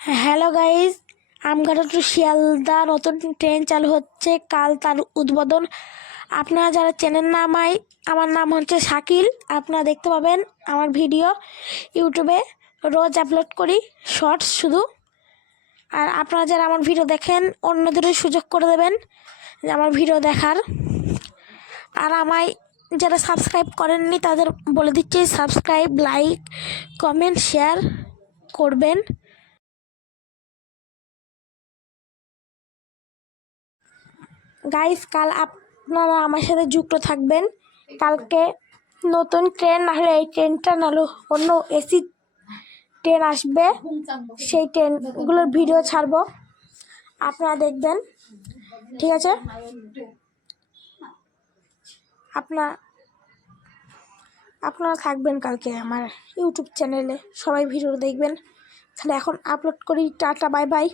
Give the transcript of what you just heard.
Hello guys, আমগাড়া two Sealdah নতুন train চালু হচ্ছে, কাল তার উদ্বোধন। আপনারা যারা চেনেন না আমায়, আমার নাম হচ্ছে শাকিল। আপনারা দেখতে পাবেন আমার ভিডিও ইউটিউবে, রোজ আপলোড করি শর্টস শুধু। আর আপনারা যারা আমার ভিডিও দেখেন অন্যদেরও সুযোগ করে দেবেন আমার ভিডিও দেখার। আর আমায় যারা সাবস্ক্রাইব করেননি তাদের বলে দিচ্ছি, সাবস্ক্রাইব, লাইক, কমেন্ট, শেয়ার করবেন। গাইস, কাল আপনারা আমার সাথে যুক্ত থাকবেন। কালকে নতুন ট্রেন, নাহলে এই ট্রেনটা নাহলে অন্য এসি ট্রেন আসবে, সেই ট্রেনগুলোর ভিডিও ছাড়বো, আপনারা দেখবেন। ঠিক আছে, আপনারা থাকবেন কালকে আমার ইউটিউব চ্যানেলে, সবাই ভিডিও দেখবেন। তাহলে এখন আপলোড করি, টাটা, বাই বাই।